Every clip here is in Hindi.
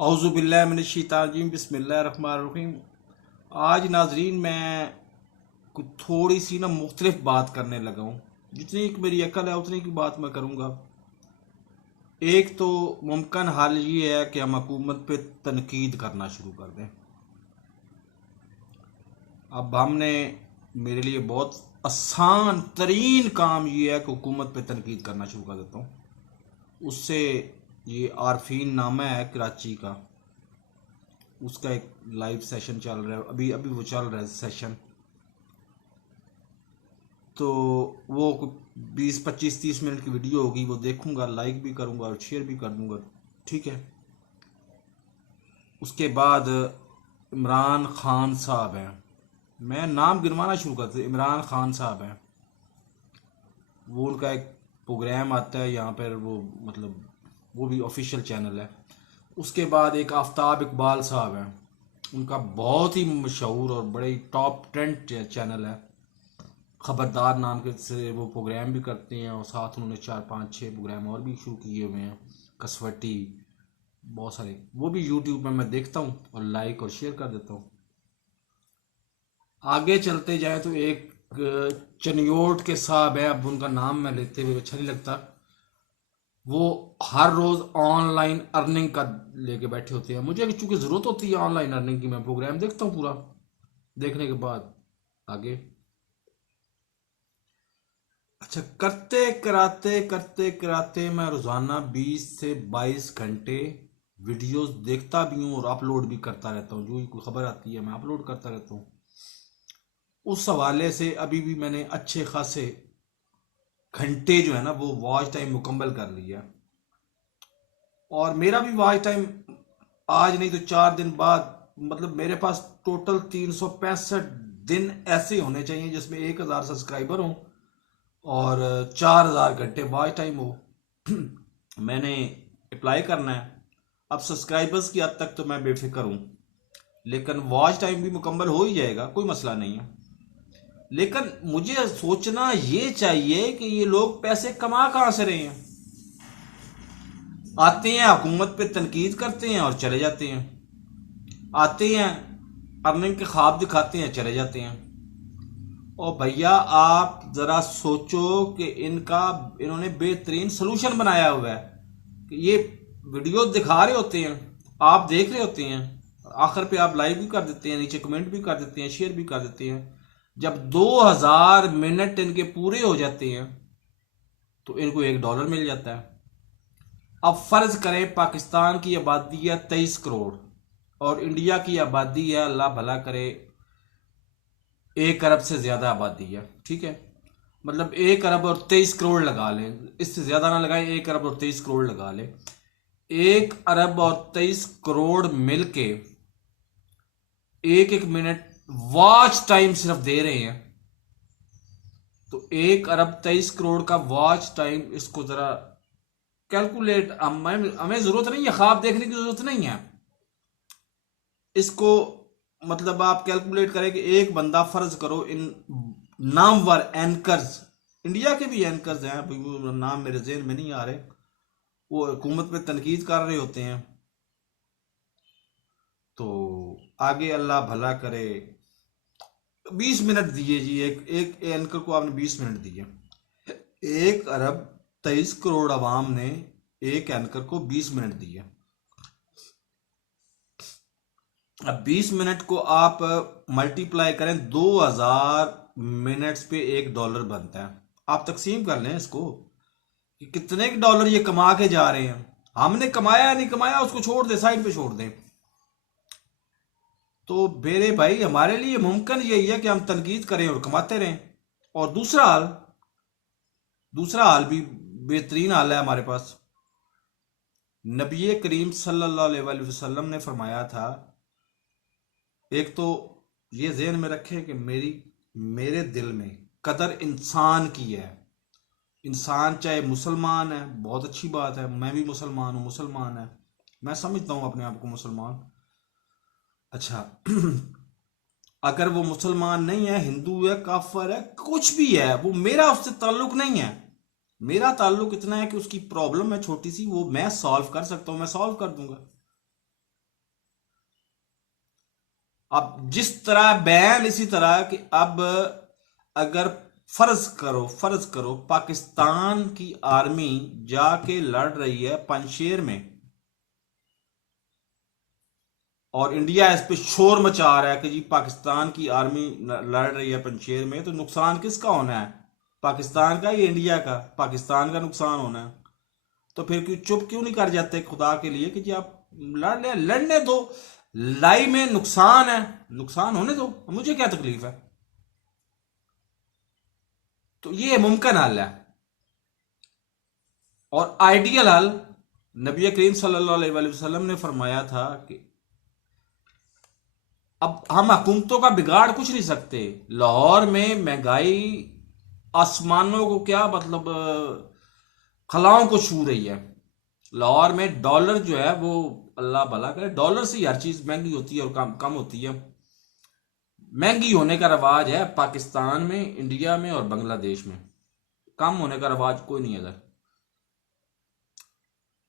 औज़ुबिल्लाहिमिनश्शैतानिर्रजीम बिस्मिल्लाहिर्रहमानिर्रहीम। आज नाजरीन मैं कुछ थोड़ी सी ना मुख्तलिफ बात करने लगा हूँ। जितनी कि मेरी अकल है उतनी की बात मैं करूँगा। एक तो मुमकिन हाल ये है कि हम हुकूमत पे तनकीद करना शुरू कर दें। अब हमने मेरे लिए बहुत आसान तरीन काम ये है कि हुकूमत पे तनकीद करना शुरू कर देता हूँ। उससे ये आरफीन नामा है कराची का, उसका एक लाइव सेशन चल रहा है, अभी अभी वो चल रहा है सेशन। तो वो 20 25 30 मिनट की वीडियो होगी, वो देखूंगा, लाइक भी करूंगा और शेयर भी कर दूंगा, ठीक है। उसके बाद इमरान खान साहब हैं, मैं नाम गिनवाना शुरू करता हूँ। इमरान खान साहब हैं, वो उनका एक प्रोग्राम आता है यहाँ पर, वो मतलब वो भी ऑफिशियल चैनल है। उसके बाद एक आफ्ताब इकबाल साहब हैं, उनका बहुत ही मशहूर और बड़े टॉप 10 चैनल है, खबरदार नाम के से वो प्रोग्राम भी करते हैं। और साथ उन्होंने 4 5 6 प्रोग्राम और भी शुरू किए हुए हैं, कसवटी, बहुत सारे। वो भी यूट्यूब में मैं देखता हूँ और लाइक और शेयर कर देता हूँ। आगे चलते जाए तो एक चनियोट के साहब है, अब उनका नाम मैं लेते हुए अच्छा नहीं लगता। वो हर रोज ऑनलाइन अर्निंग का लेके बैठे होते हैं। मुझे चूंकि जरूरत होती है ऑनलाइन अर्निंग की, मैं प्रोग्राम देखता हूँ पूरा, देखने के बाद आगे। अच्छा, करते कराते मैं रोजाना 20 से 22 घंटे वीडियोस देखता भी हूँ और अपलोड भी करता रहता हूँ। जो ही कोई खबर आती है मैं अपलोड करता रहता हूँ। उस हवाले से अभी भी मैंने अच्छे खासे घंटे जो है ना वो वॉच टाइम मुकम्मल कर लिया। और मेरा भी वॉच टाइम आज नहीं तो 4 दिन बाद, मतलब मेरे पास टोटल 365 दिन ऐसे होने चाहिए जिसमें 1000 सब्सक्राइबर हों और 4000 घंटे वॉच टाइम हो। मैंने अप्लाई करना है। अब सब्सक्राइबर्स की हद तक तो मैं बेफिक्र हूँ, लेकिन वॉच टाइम भी मुकम्मल हो ही जाएगा, कोई मसला नहीं है। लेकिन मुझे सोचना ये चाहिए कि ये लोग पैसे कमा कहाँ से रहे हैं। आते हैं, हुकूमत पे तनकीद करते हैं और चले जाते हैं। आते हैं, अर्निंग के ख्वाब दिखाते हैं, चले जाते हैं। और भैया आप जरा सोचो कि इन्होंने बेहतरीन सोल्यूशन बनाया हुआ है कि ये वीडियो दिखा रहे होते हैं, आप देख रहे होते हैं, आखिर पे आप लाइक भी कर देते हैं, नीचे कमेंट भी कर देते हैं, शेयर भी कर देते हैं। जब 2000 मिनट इनके पूरे हो जाते हैं तो इनको $1 मिल जाता है। अब फर्ज करें पाकिस्तान की आबादी है 23 करोड़ और इंडिया की आबादी है, अल्लाह भला करे, 1 अरब से ज्यादा आबादी है, ठीक है। मतलब 1 अरब और 23 करोड़ लगा लें, इससे ज्यादा ना लगाएं, 1 अरब और 23 करोड़ लगा लें। 1 अरब और 23 करोड़ मिलके 1 1 मिनट वॉच टाइम सिर्फ दे रहे हैं। तो 1 अरब 23 करोड़ का वॉच टाइम, इसको जरा कैलकुलेट, हमें जरूरत नहीं है, ख्वाब देखने की जरूरत नहीं है इसको। मतलब आप कैलकुलेट करें कि एक बंदा, फर्ज करो इन नामवर एंकर्स, इंडिया के भी एंकर्स हैं, वो नाम मेरे जेहन में नहीं आ रहे, वो हुकूमत पे तनकीद कर रहे होते हैं। तो आगे अल्लाह भला करे, 20 मिनट दिए जी, एक एक एंकर को आपने 20 मिनट दिए। 1 अरब 23 करोड़ आवाम ने एक एंकर को 20 मिनट दिए। अब 20 मिनट को आप मल्टीप्लाई करें, 2000 मिनट्स पे $1 बनता है। आप तकसीम कर लें इसको कि कितने डॉलर ये कमा के जा रहे हैं। हमने कमाया या नहीं कमाया उसको छोड़ दे, साइड पे छोड़ दें। तो मेरे भाई, हमारे लिए मुमकिन यही है कि हम तनकीद करें और कमाते रहें। और दूसरा हाल भी बेहतरीन हाल है हमारे पास। नबी करीम सल्लल्लाहु अलैहि वसल्लम ने फरमाया था, एक तो ये ज़हन में रखें कि मेरे दिल में कदर इंसान की है। इंसान चाहे मुसलमान है, बहुत अच्छी बात है, मैं भी मुसलमान हूँ, मुसलमान है, मैं समझता हूँ अपने आप को मुसलमान। अच्छा, अगर वो मुसलमान नहीं है, हिंदू है, काफर है, कुछ भी है, वो मेरा उससे ताल्लुक नहीं है। मेरा ताल्लुक इतना है कि उसकी प्रॉब्लम है छोटी सी, वो मैं सॉल्व कर सकता हूँ, मैं सॉल्व कर दूंगा। अब जिस तरह बैन, इसी तरह कि अब अगर फर्ज करो पाकिस्तान की आर्मी जाके लड़ रही है पंजशेर में और इंडिया इस पे शोर मचा रहा है कि जी पाकिस्तान की आर्मी लड़ रही है पंजशेर में, तो नुकसान किसका होना है? पाकिस्तान का या इंडिया का? पाकिस्तान का नुकसान होना है। तो फिर क्यों चुप क्यों नहीं कर जाते खुदा के लिए कि जी आप लड़ ले, लड़ने दो, लड़ाई में नुकसान है, नुकसान होने दो, मुझे क्या तकलीफ है। तो ये मुमकिन हल है और आइडियल हल नबी करीम सल्लल्लाहु अलैहि वसल्लम ने फरमाया था कि अब हम हुकूमतों का बिगाड़ कुछ नहीं सकते। लाहौर में महंगाई आसमानों को क्या मतलब खलाओं को छू रही है। लाहौर में डॉलर जो है वो, अल्लाह भला करे, डॉलर से ही हर चीज महंगी होती है और कम कम होती है। महंगी होने का रवाज है पाकिस्तान में, इंडिया में और बांग्लादेश में। कम होने का रवाज कोई नहीं है इधर।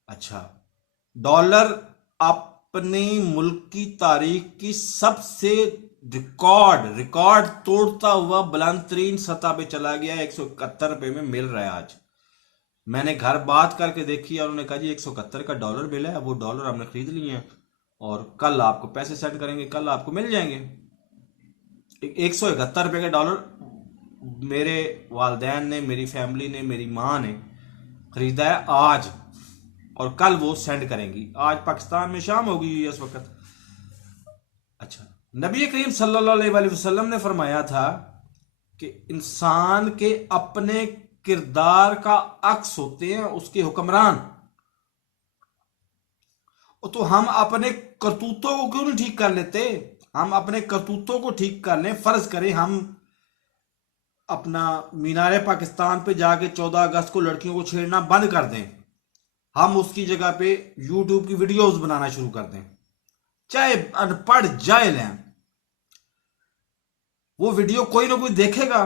अच्छा, डॉलर अपने मुल्क की तारीख की सबसे रिकॉर्ड रिकॉर्ड तोड़ता हुआ बुलंद तरीन सतह पे चला गया। 171 रुपए में मिल रहा है आज। मैंने घर बात करके देखी और उन्होंने कहा जी 171 का डॉलर मिला है, वो डॉलर हमने खरीद लिए हैं और कल आपको पैसे सेंड करेंगे, कल आपको मिल जाएंगे। 171 रुपए का डॉलर मेरे वालदैन ने, मेरी फैमिली ने, मेरी माँ ने खरीदा है आज और कल वो सेंड करेंगी। आज पाकिस्तान में शाम हो गई है इस वक्त। अच्छा, नबी करीम सल्लल्लाहु अलैहि वसल्लम ने फरमाया था कि इंसान के अपने किरदार का अक्स होते हैं उसके हुक्मरान। तो हम अपने करतूतों को क्यों नहीं ठीक कर लेते? हम अपने करतूतों को ठीक कर लें। फर्ज करें हम अपना मीनारे पाकिस्तान पे जाके 14 अगस्त को लड़कियों को छेड़ना बंद कर दें, हम उसकी जगह पे यूट्यूब की वीडियोस बनाना शुरू कर दें, चाहे अनपढ़ जाहिल हैं, वो वीडियो कोई ना कोई देखेगा,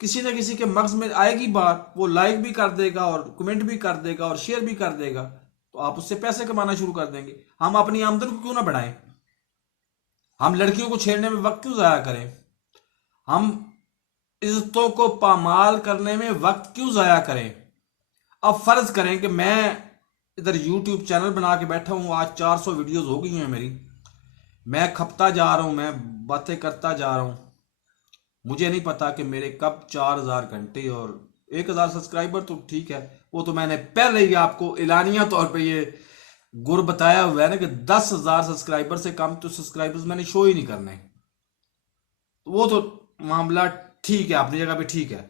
किसी ना किसी के मगज में आएगी बात, वो लाइक भी कर देगा और कमेंट भी कर देगा और शेयर भी कर देगा, तो आप उससे पैसे कमाना शुरू कर देंगे। हम अपनी आमदन को क्यों ना बढ़ाएं? हम लड़कियों को छेड़ने में वक्त क्यों जाया करें? हम इज्जतों को पामाल करने में वक्त क्यों जाया करें? अब फर्ज करें कि मैं इधर यूट्यूब चैनल बना के बैठा हूं, आज 400 वीडियोस हो गई हैं मेरी, मैं खपता जा रहा हूं, मैं बातें करता जा रहा हूं, मुझे नहीं पता कि मेरे कब 4000 घंटे और 1000 सब्सक्राइबर, तो ठीक है, वो तो मैंने पहले ही आपको एलानिया तौर पे ये गुर बताया हुआ है ना कि 10,000 सब्सक्राइबर से कम तो सब्सक्राइबर्स मैंने शो ही नहीं करने। वो तो मामला ठीक है, अपनी जगह पे ठीक है।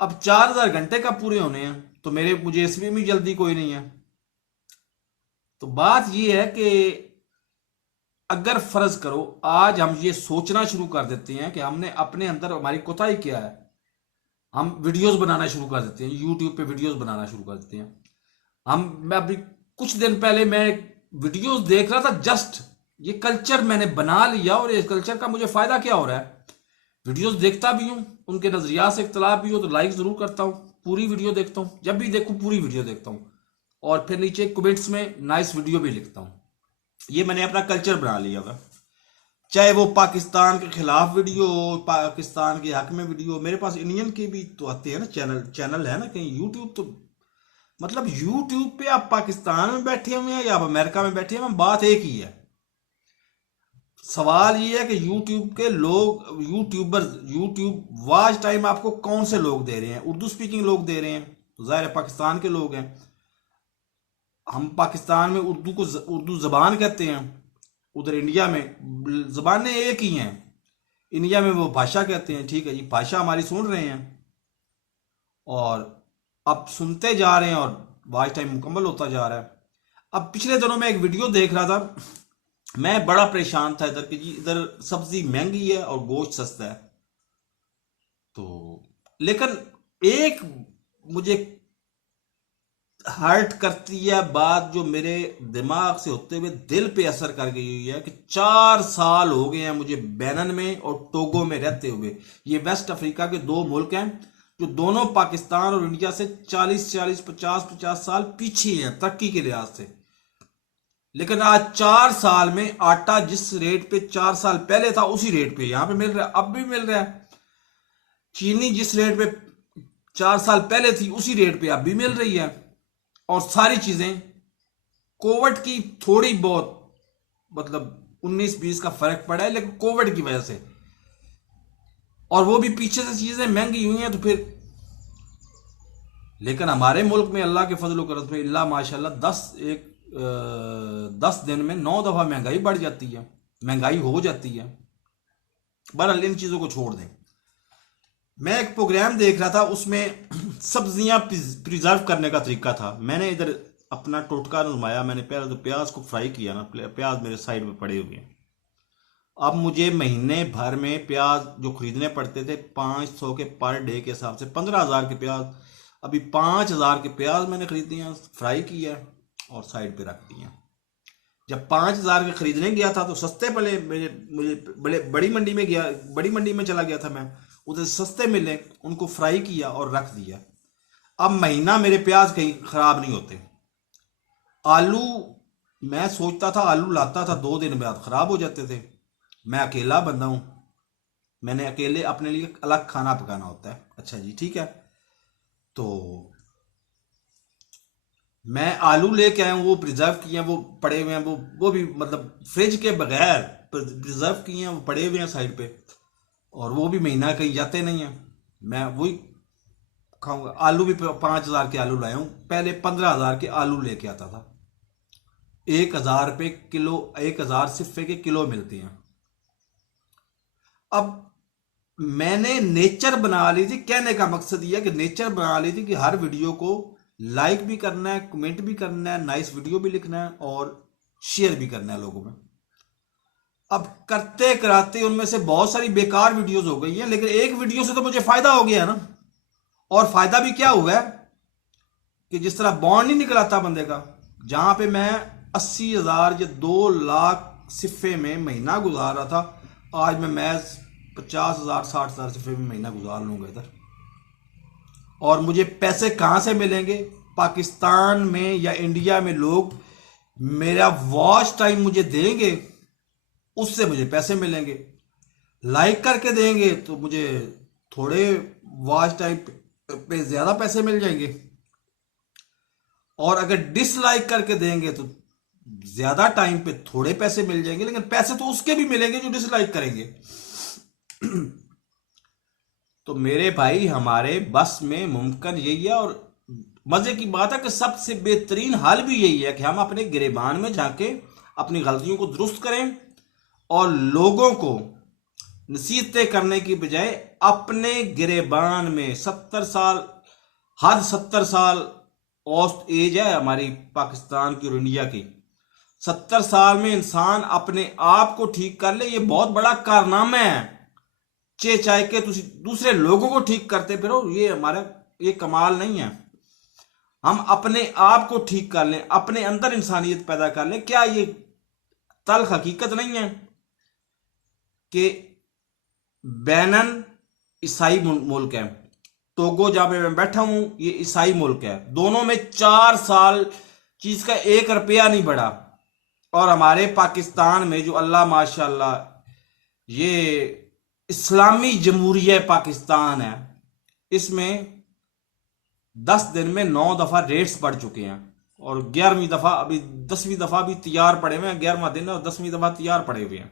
अब 4000 घंटे कब पूरे होने हैं? तो मुझे इसमें भी जल्दी कोई नहीं है। तो बात यह है कि अगर फर्ज करो आज हम ये सोचना शुरू कर देते हैं कि हमने अपने अंदर, हमारी कोताही क्या है, हम वीडियोस बनाना शुरू कर देते हैं, यूट्यूब पे वीडियोस बनाना शुरू कर देते हैं। मैं अभी कुछ दिन पहले मैं वीडियोस देख रहा था, जस्ट ये कल्चर मैंने बना लिया और इस कल्चर का मुझे फायदा क्या हो रहा है? वीडियोस देखता भी हूं, उनके नजरिया से इख्तलाफ भी हो तो लाइक जरूर करता हूं, पूरी वीडियो देखता हूं, जब भी देखूं पूरी वीडियो देखता हूं और फिर नीचे कमेंट्स में नाइस वीडियो भी लिखता हूं। ये मैंने अपना कल्चर बना लिया हुआ। चाहे वो पाकिस्तान के खिलाफ वीडियो हो, पाकिस्तान के हक में वीडियो हो, मेरे पास इंडियन के भी तो आते हैं ना, चैनल है ना कहीं। यूट्यूब तो मतलब यूट्यूब पे आप पाकिस्तान में बैठे हुए हैं या आप अमेरिका में बैठे हैं, बात एक ही है। सवाल ये है कि यूट्यूब के लोग, यूट्यूब वॉच टाइम आपको कौन से लोग दे रहे हैं? उर्दू स्पीकिंग लोग दे रहे हैं, तो जाहिर है पाकिस्तान के लोग हैं। हम पाकिस्तान में उर्दू जबान कहते हैं, उधर इंडिया में जबानें एक ही हैं, इंडिया में वो भाषा कहते हैं। ठीक है जी, भाषा हमारी सुन रहे हैं और अब सुनते जा रहे हैं और वॉच टाइम मुकम्मल होता जा रहा है। अब पिछले दिनों में एक वीडियो देख रहा था, मैं बड़ा परेशान था इधर कि जी इधर सब्जी महंगी है और गोश्त सस्ता है। तो लेकिन एक मुझे हर्ट करती है बात, जो मेरे दिमाग से होते हुए दिल पे असर कर गई हुई है कि 4 साल हो गए हैं मुझे बेनन में और टोगो में रहते हुए। ये वेस्ट अफ्रीका के 2 मुल्क हैं जो दोनों पाकिस्तान और इंडिया से 40-40, 50-50 साल पीछे हैं तरक्की के लिहाज से। लेकिन आज 4 साल में आटा जिस रेट पे 4 साल पहले था उसी रेट पे यहां पे मिल रहा है, अब भी मिल रहा है। चीनी जिस रेट पे 4 साल पहले थी उसी रेट पे अब भी मिल रही है। और सारी चीजें कोविड की थोड़ी बहुत मतलब 19-20 का फर्क पड़ा है, लेकिन कोविड की वजह से, और वो भी पीछे से चीजें महंगी हुई हैं तो फिर। लेकिन हमारे मुल्क में अल्लाह के फजल करम से अल्लाह माशाल्लाह 10 दिन में 9 दफा महंगाई बढ़ जाती है, महंगाई हो जाती है। बहरहाल इन चीजों को छोड़ दें। मैं एक प्रोग्राम देख रहा था, उसमें सब्जियां प्रिजर्व करने का तरीका था। मैंने इधर अपना टोटका आजमाया। मैंने पहले तो प्याज को फ्राई किया ना, प्याज मेरे साइड में पड़े हुए हैं। अब मुझे महीने भर में प्याज जो खरीदने पड़ते थे 500 के पर डे के हिसाब से 15,000 के प्याज, अभी 5,000 के प्याज मैंने खरीदे हैं, फ्राई किया और साइड पे रख दिए। जब 5,000 के खरीदने गया था तो सस्ते पड़े, मुझे बड़े बड़ी मंडी में चला गया था मैं, उधर सस्ते मिले, उनको फ्राई किया और रख दिया। अब महीना मेरे प्याज कहीं खराब नहीं होते। आलू, मैं सोचता था आलू लाता था 2 दिन बाद खराब हो जाते थे। मैं अकेला बंदा हूं, मैंने अकेले अपने लिए अलग खाना पकाना होता है। अच्छा जी ठीक है, तो मैं आलू लेके आया हूँ, वो प्रिजर्व किए हैं, वो पड़े हुए हैं, वो भी मतलब फ्रिज के बगैर प्रिजर्व किए हैं, वो पड़े हुए हैं साइड पे, और वो भी महीना कहीं जाते नहीं है। मैं वही खाऊंगा। आलू भी 5,000 के आलू लाया हूँ, पहले 15,000 के आलू लेके आता था। 1,000 रुपये किलो, 1,000 सिर्फे के किलो मिलते हैं। अब मैंने नेचर बना ली थी, कहने का मकसद यह कि नेचर बना ली थी कि हर वीडियो को लाइक भी करना है, कमेंट भी करना है, नाइस वीडियो भी लिखना है और शेयर भी करना है लोगों में। अब करते कराते उनमें से बहुत सारी बेकार वीडियोस हो गई हैं, लेकिन एक वीडियो से तो मुझे फायदा हो गया ना। और फायदा भी क्या हुआ है कि जिस तरह बॉन्ड नहीं निकलाता बंदे का, जहां पे मैं 80,000 या 2 लाख सिफे में महीना गुजार रहा था, आज मैं महज 50,000 60,000 सिफे में महीना गुजार लूंगा इधर। और मुझे पैसे कहां से मिलेंगे? पाकिस्तान में या इंडिया में लोग मेरा वॉच टाइम मुझे देंगे, उससे मुझे पैसे मिलेंगे। लाइक करके देंगे तो मुझे थोड़े वॉच टाइम पे ज्यादा पैसे मिल जाएंगे, और अगर डिसलाइक करके देंगे तो ज्यादा टाइम पे थोड़े पैसे मिल जाएंगे, लेकिन पैसे तो उसके भी मिलेंगे जो डिसलाइक करेंगे। तो मेरे भाई हमारे बस में मुमकिन यही है, और मजे की बात है कि सबसे बेहतरीन हाल भी यही है कि हम अपने गिरेबान में जाके अपनी गलतियों को दुरुस्त करें, और लोगों को नसीहतें करने की बजाय अपने गिरेबान में 70 साल, हद 70 साल औसत एज है हमारी पाकिस्तान की और इंडिया की। 70 साल में इंसान अपने आप को ठीक कर ले, ये बहुत बड़ा कारनामा है। चाहे के दूसरे लोगों को ठीक करते फिरो, ये हमारा ये कमाल नहीं है। हम अपने आप को ठीक कर लें, अपने अंदर इंसानियत पैदा कर लें। क्या ये तल्ख हकीकत नहीं है कि बेनन ईसाई मुल्क है, टोगो जहां पे मैं बैठा हूं ये ईसाई मुल्क है, दोनों में 4 साल चीज का 1 रुपया नहीं बढ़ा। और हमारे पाकिस्तान में जो अल्लाह माशाल्लाह ये इस्लामी जमहूरिया पाकिस्तान है, इसमें 10 दिन में 9 दफा रेट्स बढ़ चुके हैं, और 11वीं दफा अभी 10वीं दफा भी तैयार पड़े हुए हैं। 11वां दिन और 10वीं दफा तैयार पड़े हुए हैं,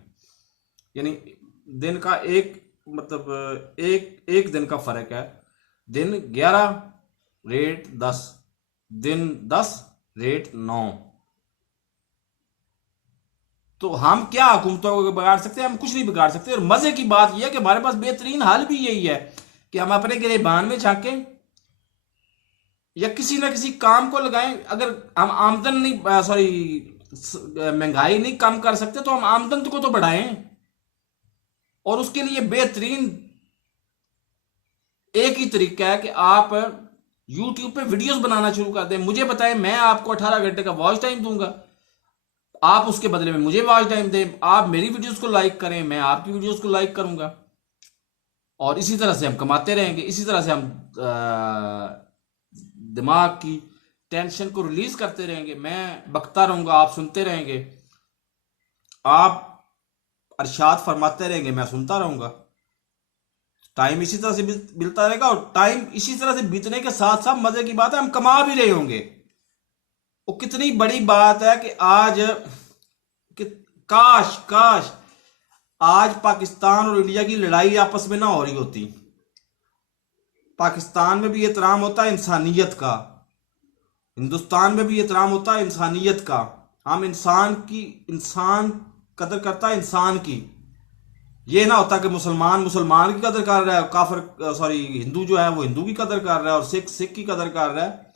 यानी दिन का एक मतलब एक दिन का फर्क है। दिन 11 रेट 10, दिन 10 रेट 9। तो हम क्या हुकूमतों को बिगाड़ सकते हैं? हम कुछ नहीं बिगाड़ सकते। और मजे की बात यह है कि हमारे पास बेहतरीन हाल भी यही है कि हम अपने गिरेबान में झांके या किसी ना किसी काम को लगाएं। अगर हम आमदन नहीं महंगाई नहीं कम कर सकते तो हम आमदन को तो बढ़ाएं, और उसके लिए बेहतरीन एक ही तरीका है कि आप YouTube पे वीडियोस बनाना शुरू कर दें। मुझे बताएं, मैं आपको 18 घंटे का वॉच टाइम दूंगा, आप उसके बदले में मुझे वॉच टाइम दें। आप मेरी वीडियोस को लाइक करें, मैं आपकी वीडियोस को लाइक करूंगा, और इसी तरह से हम कमाते रहेंगे। इसी तरह से हम दिमाग की टेंशन को रिलीज करते रहेंगे, मैं बकता रहूंगा, आप सुनते रहेंगे, आप अरशाद फरमाते रहेंगे, मैं सुनता रहूंगा। टाइम इसी तरह से बीतता रहेगा, और टाइम इसी तरह से बीतने के साथ साथ मजे की बात है हम कमा भी रहे होंगे। वो कितनी बड़ी बात है कि आज कि काश काश आज पाकिस्तान और इंडिया की लड़ाई आपस में ना हो रही होती। पाकिस्तान में भी एहतराम होता है इंसानियत का, हिंदुस्तान में भी एहतराम होता है इंसानियत का। हम इंसान कदर करता है इंसान की। ये ना होता कि मुसलमान मुसलमान की कदर कर रहा है, काफिर सॉरी हिंदू जो है वो हिंदू की कदर कर रहा है, और सिख सिख की कदर कर रहा है।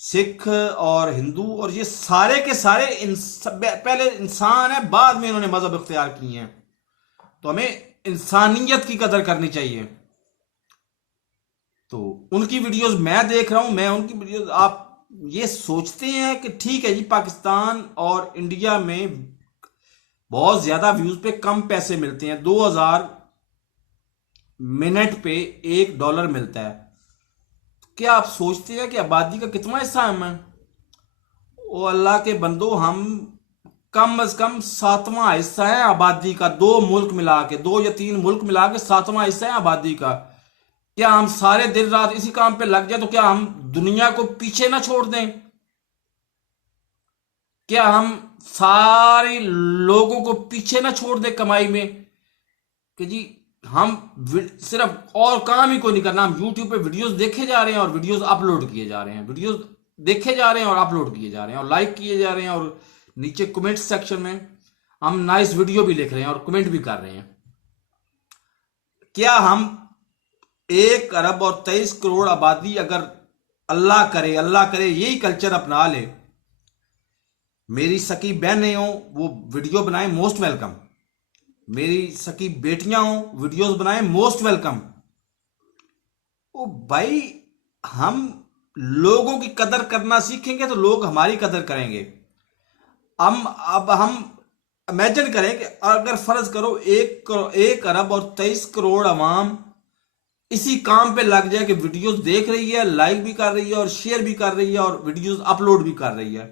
सिख और हिंदू और ये सारे के सारे पहले इंसान है, बाद में इन्होंने मजहब इख्तियार किए हैं। तो हमें इंसानियत की कदर करनी चाहिए। तो उनकी वीडियोस मैं देख रहा हूं, मैं उनकी वीडियोस, आप ये सोचते हैं कि ठीक है जी पाकिस्तान और इंडिया में बहुत ज्यादा व्यूज पे कम पैसे मिलते हैं, 2000 मिनट पे $1 मिलता है। क्या आप सोचते हैं कि आबादी का कितना हिस्सा है? ओ अल्लाह के बंदो, हम कम से कम 7वां हिस्सा है आबादी का, 2 मुल्क मिला के, 2 या 3 मुल्क मिला के 7वां हिस्सा है आबादी का। क्या हम सारे दिन रात इसी काम पे लग जाए तो क्या हम दुनिया को पीछे ना छोड़ दें? क्या हम सारे लोगों को पीछे ना छोड़ दें कमाई में कि जी हम सिर्फ और काम ही को नहीं करना, हम यूट्यूब पे वीडियोस देखे जा रहे हैं और वीडियोस अपलोड किए जा रहे हैं, वीडियोस देखे जा रहे हैं और अपलोड किए जा रहे हैं और लाइक किए जा रहे हैं, और नीचे कमेंट सेक्शन में हम नाइस वीडियो भी लिख रहे हैं और कमेंट भी कर रहे हैं। क्या हम 1 अरब और 23 करोड़ आबादी अगर अल्लाह करे यही कल्चर अपना ले, मेरी सकी बहनें हो वो वीडियो बनाए, मोस्ट वेलकम। मेरी सकी बेटियां हो वीडियोस बनाए, मोस्ट वेलकम। ओ भाई, हम लोगों की कदर करना सीखेंगे तो लोग हमारी कदर करेंगे। अब हम इमेजिन करें कि अगर फर्ज करो 1 अरब और 23 करोड़ अवाम इसी काम पे लग जाए कि वीडियोस देख रही है, लाइक भी कर रही है और शेयर भी कर रही है और वीडियोस अपलोड भी कर रही है,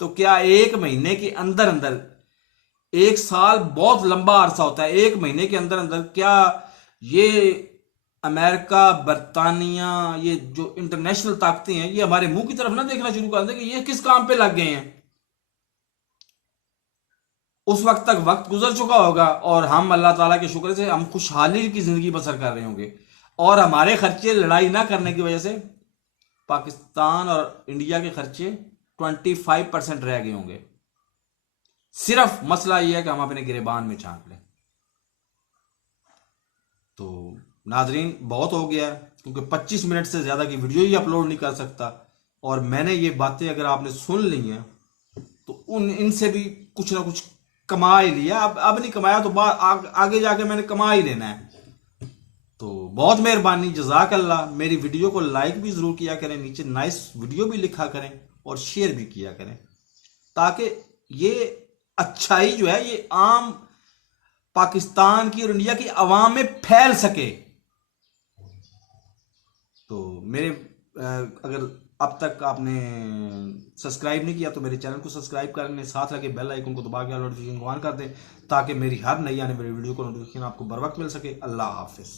तो क्या 1 महीने के अंदर अंदर, 1 साल बहुत लंबा अरसा होता है, 1 महीने के अंदर अंदर क्या ये अमेरिका, बरतानिया, ये जो इंटरनेशनल ताकतें हैं ये हमारे मुंह की तरफ ना देखना शुरू कर दें कि ये किस काम पे लग गए हैं? उस वक्त तक वक्त गुजर चुका होगा और हम अल्लाह ताला के शुक्र से हम खुशहाली की जिंदगी बसर कर रहे होंगे, और हमारे खर्चे लड़ाई ना करने की वजह से पाकिस्तान और इंडिया के खर्चे 25% रह गए होंगे। सिर्फ मसला यह है कि हम अपने गिरेबान में झांक लें। तो नाजरीन, बहुत हो गया है, क्योंकि 25 मिनट से ज्यादा की वीडियो ही अपलोड नहीं कर सकता, और मैंने ये बातें अगर आपने सुन ली हैं तो इनसे भी कुछ ना कुछ कमा ही लिया। अब नहीं कमाया तो आगे जाके मैंने कमा ही लेना है। तो बहुत मेहरबानी, जजाक अल्लाह। मेरी वीडियो को लाइक भी जरूर किया करें, नीचे नाइस वीडियो भी लिखा करें और शेयर भी किया करें, ताकि ये अच्छाई जो है ये आम पाकिस्तान की और इंडिया की आवाम में फैल सके। तो मेरे अगर अब तक आपने सब्सक्राइब नहीं किया तो मेरे चैनल को सब्सक्राइब करने, साथ लगे बेल आइकन को दबा के नोटिफिकेशन ऑन कर दें, ताकि मेरी हर नई आने वाली वीडियो को नोटिफिकेशन आपको बर वक्त मिल सके। अल्लाह हाफिज।